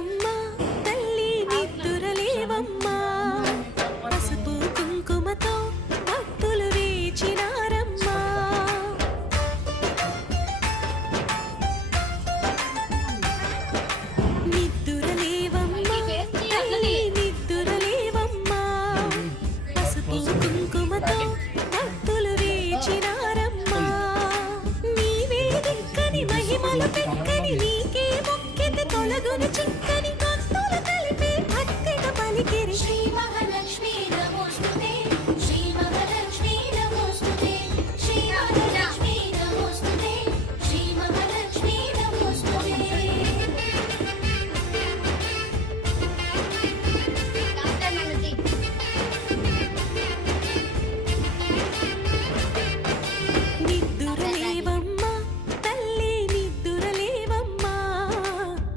నిద్దురలేవమ్మా తల్లి నిద్దురలేవమ్మా పసుపు కుంకుమతో భక్తులు వేచినారమ్మా నిద్దురలేవమ్మా తల్లి నిద్దురలేవమ్మా పసుపు కుంకుమతో భక్తులు వేచినారమ్మా నీవే దిక్కని మహిమలు పెక్కని నీకే మొక్కితే తొలగును